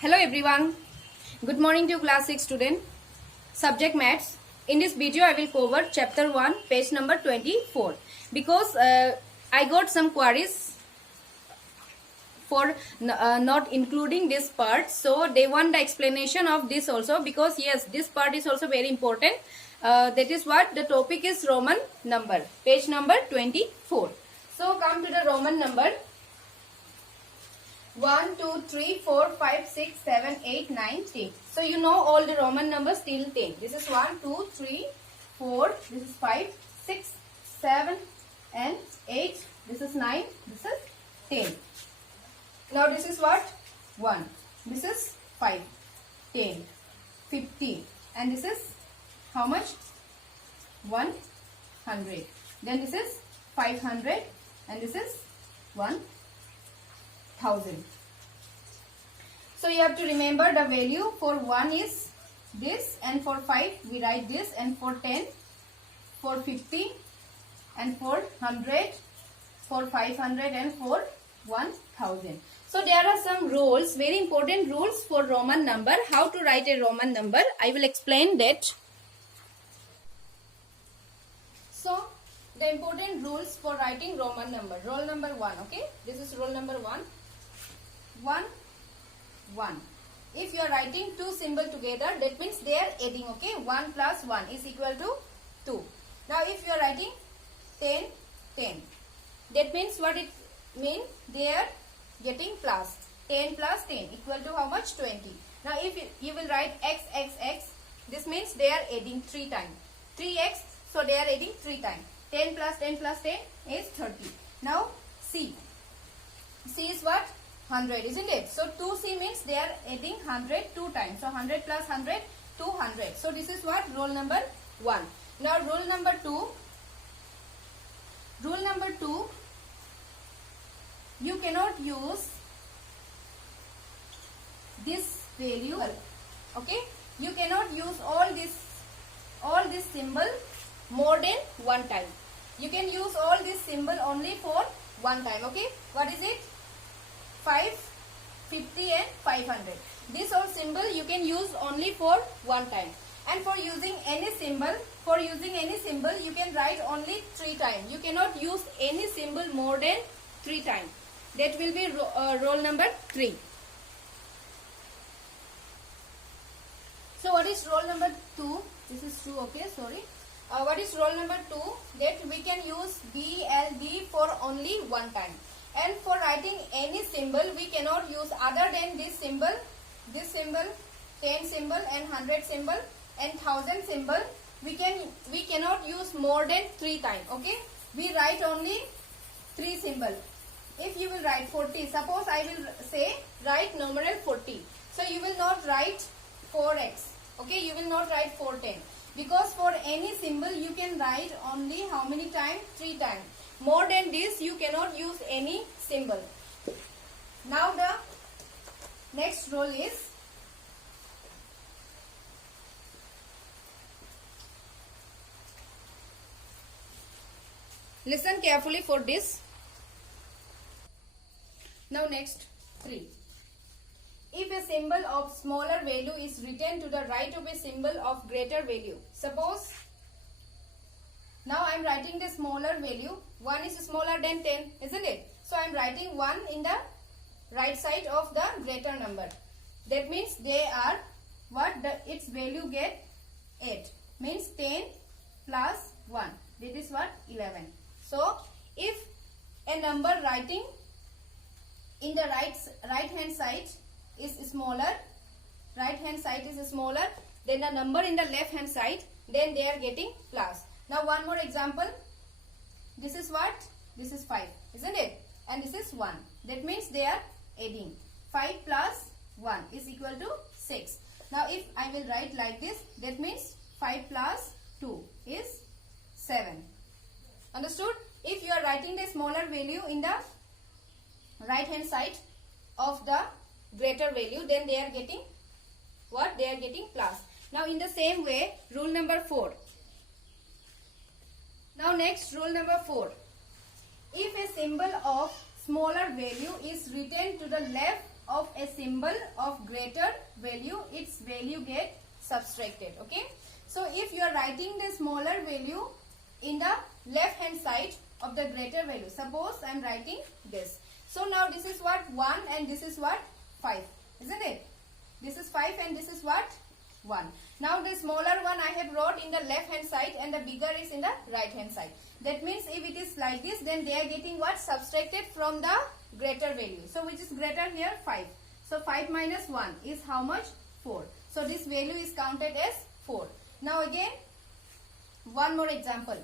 Hello everyone. Good morning to class 6 student. Subject maths. In this video I will cover chapter 1 page number 24 because I got some queries for not including this part, so they want the explanation of this also because yes, this part is also very important. That is what the topic is, Roman number, page number 24. So come to the Roman number. 1, 2, 3, 4, 5, 6, 7, 8, 9, 10. So you know all the Roman numbers till 10. This is 1, 2, 3, 4, this is 5, 6, 7 and 8. This is 9, this is 10. Now this is what? 1. This is 5, 10, 50. And this is how much? 100. Then this is 500 and this is 1000. So you have to remember the value for 1 is this, and for 5 we write this, and for 10, for 50 and for 100, for 500 and for 1000. So there are some rules, very important rules for Roman number. How to write a Roman number, I will explain that. So the important rules for writing Roman number. Roll number 1, okay? This is roll number 1. 1, 1. If you are writing two symbols together, that means they are adding, okay? 1 plus 1 is equal to 2. Now if you are writing 10, 10. That means what it means? They are getting plus. 10 plus 10 equal to how much? 20. Now if you will write x, x, x, this means they are adding 3 times. 3x, so they are adding 3 times. 10 plus 10 plus 10 is 30. Now C. C is what? 100, isn't it? So 2C means they are adding 100 2 times. So 100 plus 100, 200. So this is what? Rule number 1. Now rule number 2. Rule number 2. You cannot use this value. Okay? You cannot use all this symbol more than one time. You can use all this symbol only for one time. Okay? What is it? 5, 50 and 500. This whole symbol you can use only for one time. And for using any symbol, you can write only 3 times. You cannot use any symbol more than 3 times. That will be roll number 3. So what is roll number 2? This is 2, okay, sorry. What is roll number 2? That we can use BLD for only one time. And for writing any symbol, we cannot use other than this symbol, 10 symbol and 100 symbol and 1000 symbol. We cannot use more than 3 times. Okay, we write only 3 symbol. If you will write 40, suppose I will say write numeral 40. So you will not write 4x. Okay, you will not write 410 because for any symbol you can write only how many times? 3 times. More than this you cannot use any symbol. Now the next rule is listen carefully for this. Now next 3. If a symbol of smaller value is written to the right of a symbol of greater value. Suppose now I am writing the smaller value. 1 is smaller than 10, isn't it? So I am writing 1 in the right side of the greater number. That means they are what? Its value get 8. Means 10 plus 1. That is what? 11. So if a number writing in the right hand side is smaller, then the number in the left hand side, then they are getting plus. Now one more example. This is what? This is 5, isn't it? And this is 1. That means they are adding. 5 plus 1 is equal to 6. Now if I will write like this, that means 5 plus 2 is 7. Understood? If you are writing the smaller value in the right hand side of the greater value, then they are getting what? They are getting plus. Now in the same way, rule number 4. Now next, rule number 4. If a symbol of smaller value is written to the left of a symbol of greater value, its value get subtracted. Okay, so if you are writing the smaller value in the left hand side of the greater value, suppose I am writing this. So now this is what 1 and this is what 5, isn't it? This is 5 and this is what 1. Now the smaller one I have wrote in the left hand side and the bigger is in the right hand side. That means if it is like this, then they are getting what? Subtracted from the greater value. So which is greater here? 5. So 5 minus 1 is how much? 4. So this value is counted as 4. Now again one more example.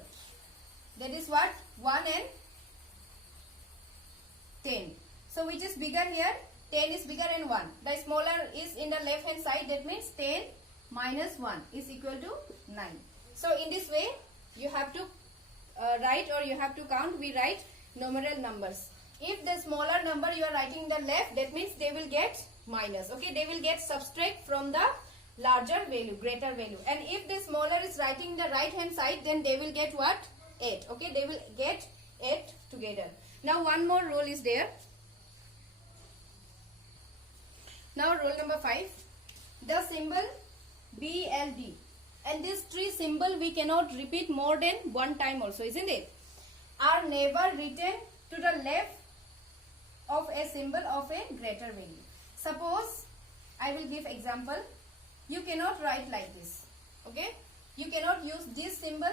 That is what? 1 and 10. So which is bigger here? 10 is bigger than 1. The smaller is in the left hand side. That means 10 minus 1 is equal to 9. So in this way you have to write, or you have to count. We write numeral numbers. If the smaller number you are writing in the left, that means they will get minus. Okay, they will get subtract from the larger value, greater value. And if the smaller is writing in the right hand side, then they will get what? 8. Okay, they will get 8 together. Now one more rule is there. Now rule number 5. The symbol BLD. And this tree symbol we cannot repeat more than one time also, isn't it? Are never written to the left of a symbol of a greater value. Suppose I will give example. You cannot write like this. Okay? You cannot use this symbol.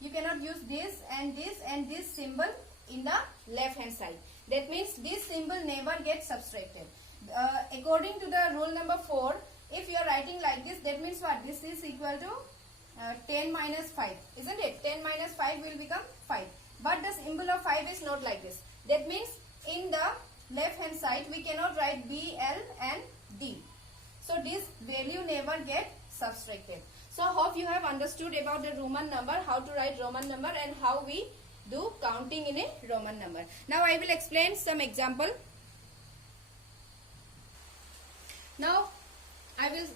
You cannot use this and this symbol in the left hand side. That means this symbol never gets subtracted. According to the rule number 4, if you are writing like this, that means what? This is equal to 10 minus 5, isn't it? 10 minus 5 will become 5. But the symbol of 5 is not like this. That means in the left hand side we cannot write B, L and D. So this value never get subtracted. So hope you have understood about the Roman number, how to write Roman number and how we do counting in a Roman number. Now I will explain some example. Now I will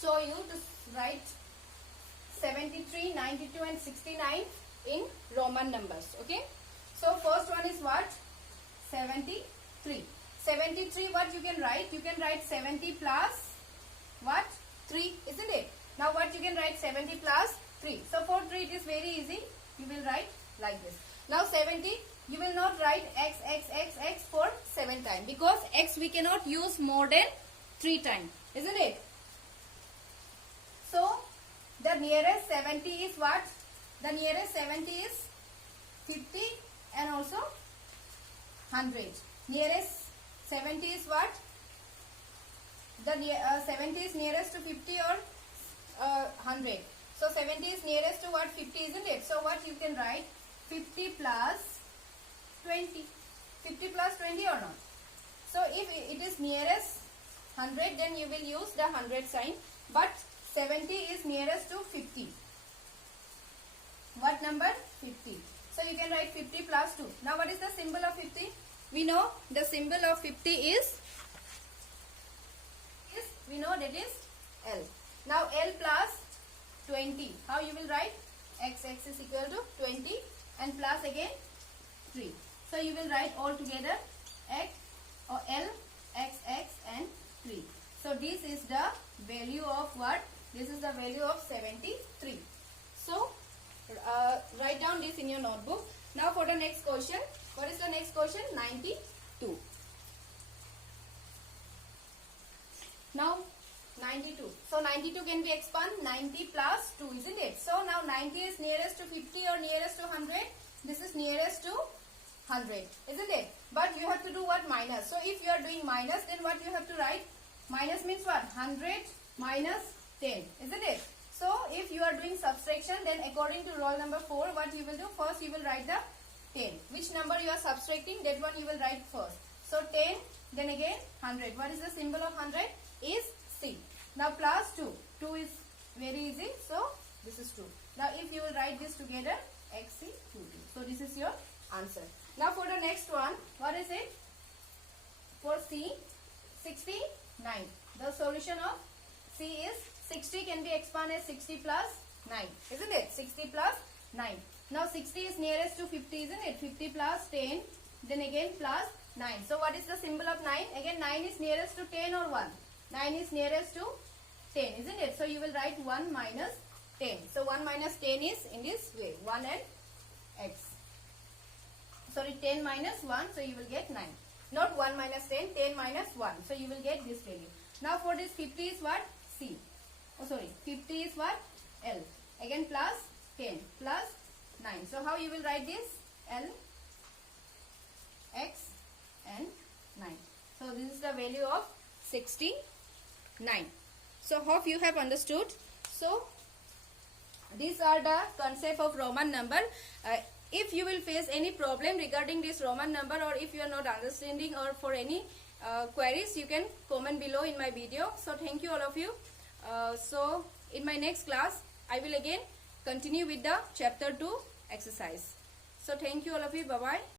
show you to write 73, 92 and 69 in Roman numbers. Okay. So first one is what? 73. 73, what you can write? You can write 70 plus what? 3, isn't it? Now what you can write? 70 plus 3. So for 3 it is very easy. You will write like this. Now 70, you will not write x, x, x, x for 7 times. Because x we cannot use more than 3 times. Isn't it? So the nearest 70 is what? The nearest 70 is 50 and also 100. Nearest 70 is what? The 70 is nearest to 50 or 100. So 70 is nearest to what? 50, isn't it? So what you can write? 50 plus 20. 50 plus 20 or not? So if it is nearest 100, then you will use the 100 sign. But 70 is nearest to 50. What number? 50. So you can write 50 plus 2. Now what is the symbol of 50? We know the symbol of 50 is we know that is L. Now L plus 20. How you will write? X is equal to 20 and plus again 3. So you will write all together X or L, X and 3. So this is the value of what? This is the value of 73. So write down this in your notebook. Now for the next question. What is the next question? 92. Now 92. So 92 can be expanded 90 plus 2, isn't it? So now 90 is nearest to 50 or nearest to 100. This is nearest to 100, isn't it? But you have to do what? Minus. So if you are doing minus, then what you have to write? Minus means what? 100 minus 10, isn't it? So if you are doing subtraction, then according to roll number 4, what you will do? First you will write the 10. Which number you are subtracting, that one you will write first. So 10, then again 100. What is the symbol of 100? Is C. Now plus 2. 2 is very easy. So this is 2. Now if you will write this together, XC22. So this is your answer. Now for the next one, what is it? For C, 69. The solution of C is 60 can be expanded as 60 plus 9. Isn't it? 60 plus 9. Now 60 is nearest to 50, isn't it? 50 plus 10, then again plus 9. So what is the symbol of 9? Again 9 is nearest to 10 or 1? 9 is nearest to 10, isn't it? So you will write 1 minus 10. So 1 minus 10 is in this way, 1 and x. Sorry, 10 minus 1, so you will get 9. Not 1 minus 10, 10 minus 1. So you will get this value. Now for this 50 is what? C. Oh sorry, 50 is what? L. Again plus 10 plus 9. So how you will write this? L, x and 9. So this is the value of 69. So hope you have understood. So these are the concept of Roman number. If you will face any problem regarding this Roman number, or if you are not understanding, or for any queries, you can comment below in my video. So thank you all of you. So in my next class I will again continue with the chapter 2 exercise. So thank you all of you. Bye bye.